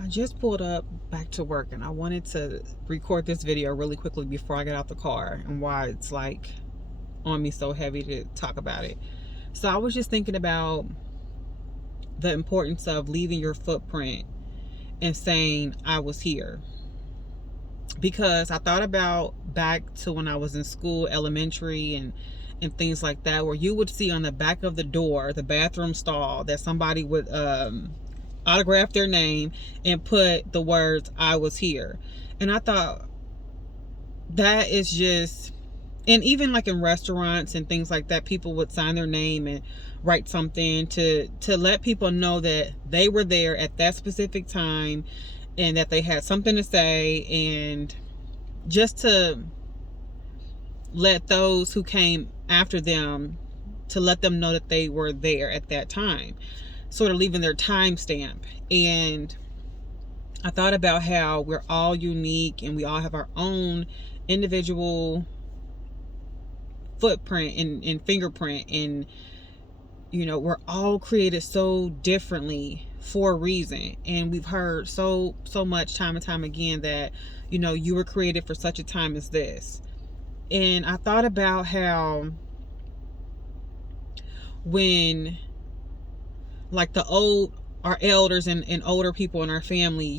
I just pulled up back to work and I wanted to record this video really quickly before I get out the car and why it's like on me so heavy to talk about it. So I was just thinking about the importance of leaving your footprint and saying I was here. Because I thought about back to when I was in school, elementary and things like that, where you would see on the back of the door, the bathroom stall, that somebody would autograph their name and put the words I was here. And I thought that is just, and even like in restaurants and things like that, people would sign their name and write something to let people know that they were there at that specific time and that they had something to say, and just to let those who came after them, to let them know that they were there at that time, sort of leaving their timestamp. And I thought about how we're all unique and we all have our own individual footprint and fingerprint, and we're all created so differently for a reason. And we've heard so much time and time again that you were created for such a time as this. And I thought about how when, like, our elders and older people in our family,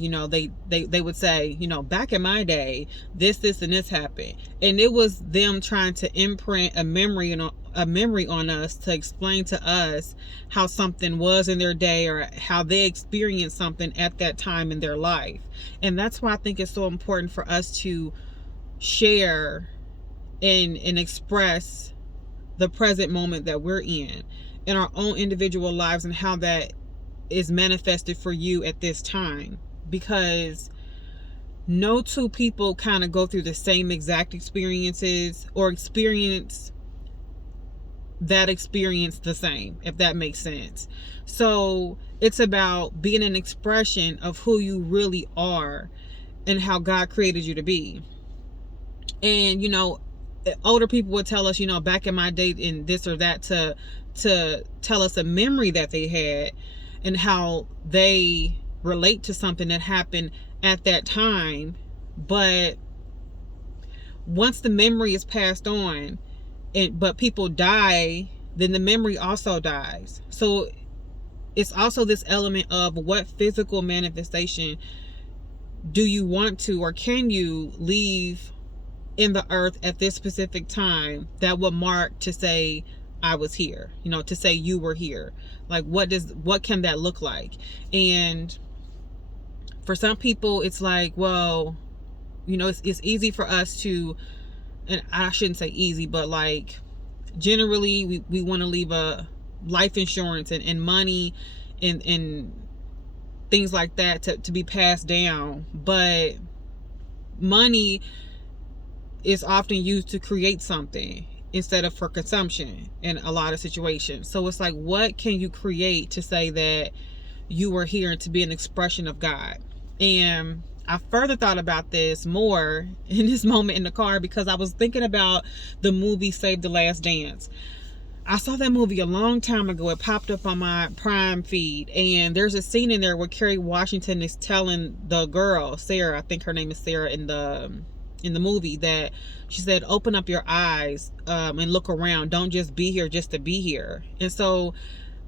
they would say, back in my day, this and this happened. And it was them trying to imprint a memory on us, to explain to us how something was in their day or how they experienced something at that time in their life. And that's why I think it's so important for us to share and express the present moment that we're in our own individual lives, and how that is manifested for you at this time. Because no two people kind of go through the same exact experiences or experience that experience the same, if that makes sense. So it's about being an expression of who you really are and how God created you to be. And older people would tell us, back in my day in this or that, to tell us a memory that they had and how they relate to something that happened at that time. But once the memory is passed on, but people die, then the memory also dies. So it's also this element of what physical manifestation do you want to, or can you leave in the earth at this specific time that will mark to say I was here, to say you were here. Like, what can that look like? And for some people it's like, well, it's easy for us to, and I shouldn't say easy, but like generally we want to leave a life insurance and money and things like that to be passed down. But money is often used to create something instead of for consumption in a lot of situations. So it's like, what can you create to say that you were here and to be an expression of God? And I further thought about this more in this moment in the car, because I was thinking about the movie Save the Last Dance. I saw that movie a long time ago. It popped up on my Prime feed, and there's a scene in there where Kerry Washington is telling the girl, Sarah, I think her name is Sarah in the movie, that she said, open up your eyes and look around. Don't just be here just to be here. And so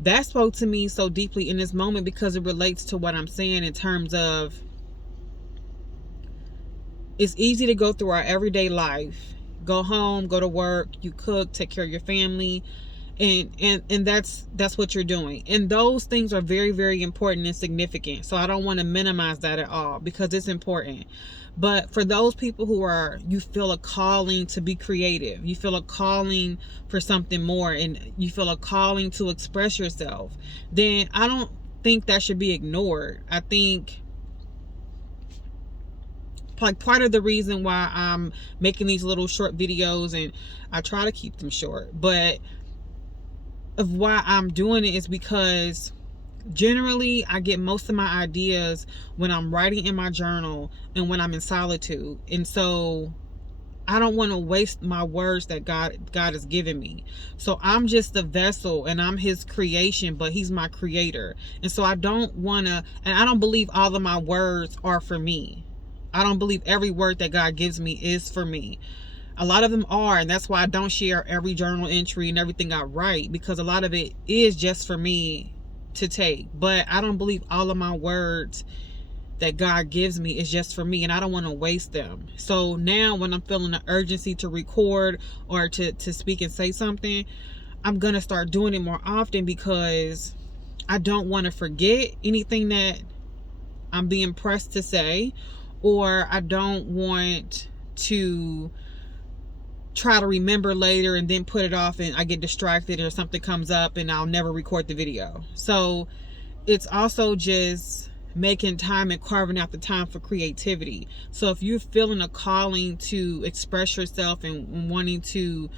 that spoke to me so deeply in this moment, because it relates to what I'm saying in terms of, it's easy to go through our everyday life, go home, go to work, you cook, take care of your family, and that's what you're doing. And those things are very, very important and significant. So I don't want to minimize that at all, because it's important. But for those people you feel a calling to be creative, you feel a calling for something more, and you feel a calling to express yourself, then I don't think that should be ignored. I think, like, part of the reason why I'm making these little short videos, and I try to keep them short, but of why I'm doing it is because generally I get most of my ideas when I'm writing in my journal and when I'm in solitude. And so I don't want to waste my words that God has given me. So I'm just the vessel and I'm his creation, but he's my creator. And so I don't want to, and I don't believe all of my words are for me. I don't believe every word that God gives me is for me. A lot of them are, and that's why I don't share every journal entry and everything I write, because a lot of it is just for me to take. But I don't believe all of my words that God gives me is just for me, and I don't want to waste them. So now when I'm feeling the urgency to record or to speak and say something, I'm gonna start doing it more often, because I don't want to forget anything that I'm being pressed to say, or I don't want to try to remember later and then put it off and I get distracted or something comes up and I'll never record the video. So it's also just making time and carving out the time for creativity. So if you're feeling a calling to express yourself and wanting to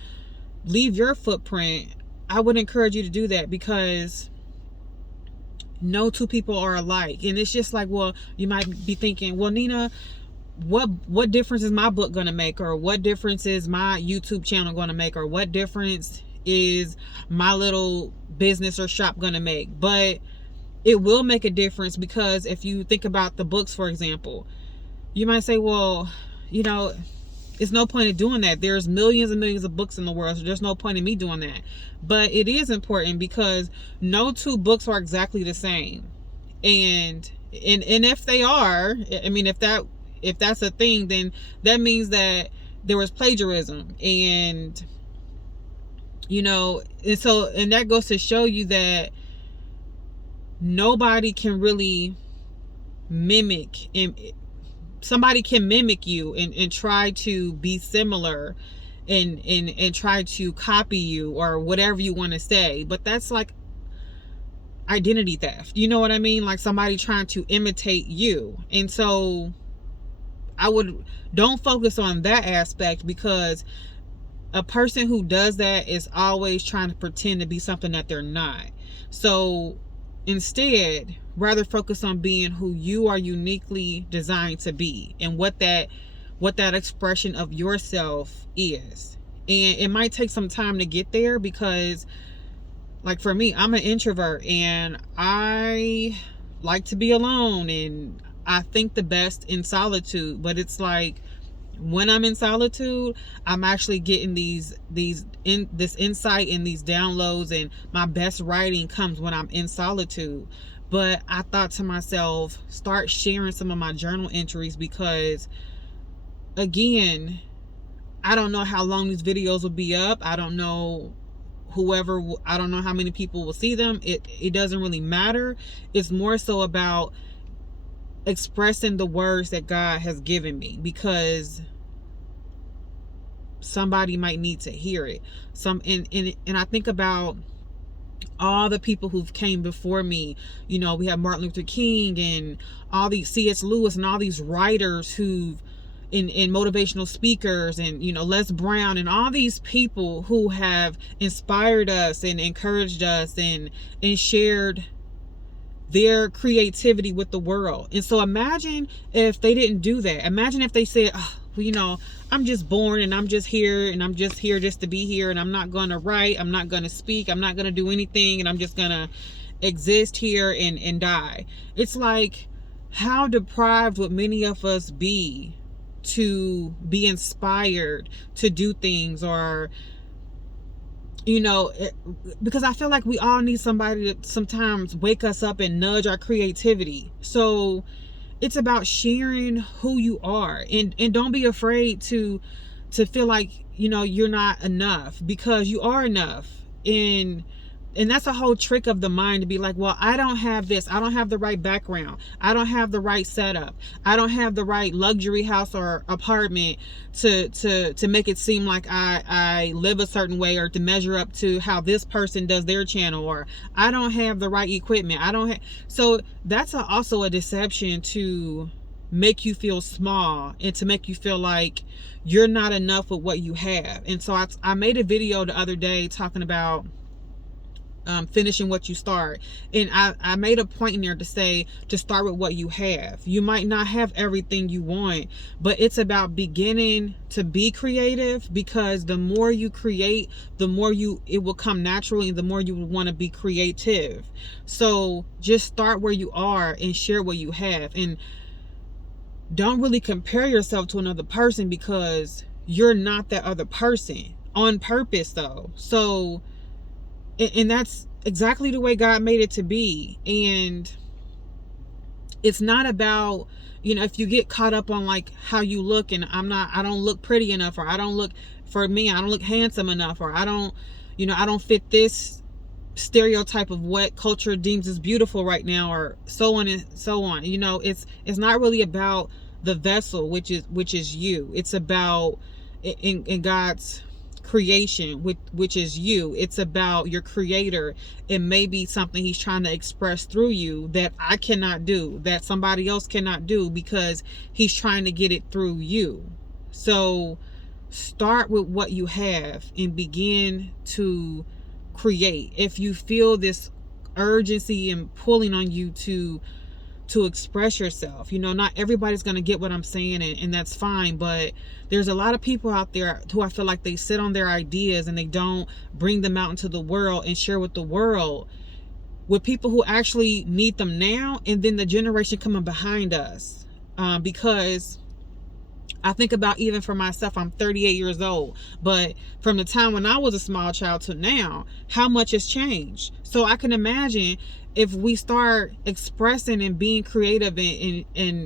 leave your footprint, I would encourage you to do that, because no two people are alike. And it's just like, well, you might be thinking, well, Nina, what difference is my book going to make, or what difference is my YouTube channel going to make, or what difference is my little business or shop going to make? But it will make a difference, because if you think about the books, for example, you might say, well, you know, it's no point in doing that. There's millions and millions of books in the world, so there's no point in me doing that. But it is important, because no two books are exactly the same. And if they are, I mean, if that's a thing, then that means that there was plagiarism. And you know, and that goes to show you that nobody can really mimic, and somebody can mimic you and try to be similar and try to copy you or whatever you want to say, but that's like identity theft. You know what I mean? Like somebody trying to imitate you. And so don't focus on that aspect, because a person who does that is always trying to pretend to be something that they're not. So instead, rather focus on being who you are uniquely designed to be, and what that expression of yourself is. And it might take some time to get there, because like for me, I'm an introvert and I like to be alone, and I think the best in solitude. But it's like, when I'm in solitude, I'm actually getting this insight and these downloads, and my best writing comes when I'm in solitude. But I thought to myself, start sharing some of my journal entries, because again, I don't know how long these videos will be up. I don't know I don't know how many people will see them. It doesn't really matter. It's more so about expressing the words that God has given me, because somebody might need to hear it. And I think about all the people who've came before me. You know, we have Martin Luther King and all these C.S. Lewis and all these writers who've in motivational speakers, and you know, Les Brown, and all these people who have inspired us and encouraged us and shared their creativity with the world. And so imagine if they didn't do that. Imagine if they said, oh, well, you know, I'm just born and I'm just here and I'm just here just to be here, and I'm not going to write, I'm not going to speak, I'm not going to do anything, and I'm just going to exist here and die. It's like, how deprived would many of us be to be inspired to do things, or you know, because I feel like we all need somebody to sometimes wake us up and nudge our creativity. So it's about sharing who you are, and don't be afraid to feel like, you know, you're not enough, because you are enough. And that's a whole trick of the mind, to be like, well, I don't have this, I don't have the right background, I don't have the right setup, I don't have the right luxury house or apartment to make it seem like I live a certain way, or to measure up to how this person does their channel, or I don't have the right equipment, so that's also a deception to make you feel small, and to make you feel like you're not enough with what you have. And so I made a video the other day talking about finishing what you start. And I made a point in there to say to start with what you have. You might not have everything you want, but it's about beginning to be creative, because the more you create, the more it will come naturally, and the more you want to be creative. So just start where you are and share what you have, and don't really compare yourself to another person, because you're not that other person on purpose though. So and that's exactly the way God made it to be. And it's not about, if you get caught up on like how you look, and I don't look pretty enough, or I don't look, for me, I don't look handsome enough, or I don't, I don't fit this stereotype of what culture deems as beautiful right now, or so on and so on. It's not really about the vessel, which is you. It's about in God's creation, which is you. It's about your creator. It may be something he's trying to express through you that I cannot do, that somebody else cannot do, because he's trying to get it through you. So start with what you have and begin to create. If you feel this urgency and pulling on you to express yourself, not everybody's going to get what I'm saying, and that's fine. But there's a lot of people out there who I feel like they sit on their ideas and they don't bring them out into the world and share with the world, with people who actually need them now, and then the generation coming behind us. Because I think about, even for myself, I'm 38 years old, but from the time when I was a small child to now, how much has changed. So I can imagine if we start expressing and being creative and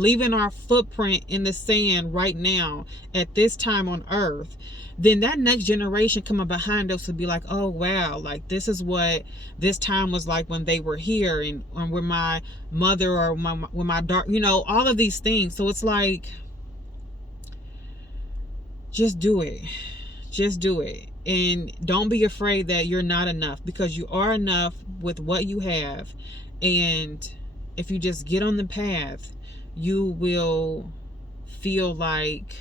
leaving our footprint in the sand right now at this time on earth, then that next generation coming behind us will be like, oh wow, like this is what this time was like when they were here, and when my mother, or when my daughter, all of these things. So it's like, just do it. Just do it. And don't be afraid that you're not enough, because you are enough with what you have. And if you just get on the path, you will feel like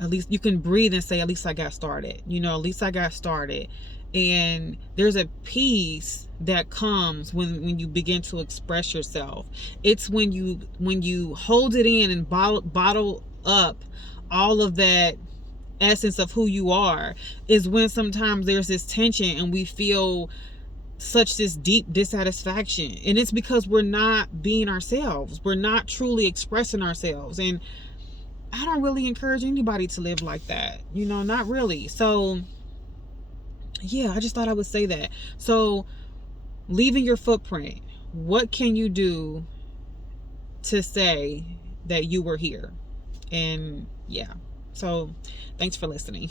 at least you can breathe and say, at least I got started. At least I got started. And there's a peace that comes when you begin to express yourself. It's when you hold it in and bottle up all of that essence of who you are, is when sometimes there's this tension and we feel such this deep dissatisfaction. And it's because we're not being ourselves. We're not truly expressing ourselves. And I don't really encourage anybody to live like that. Not really. So yeah, I just thought I would say that. So leaving your footprint, what can you do to say that you were here? And yeah, so thanks for listening.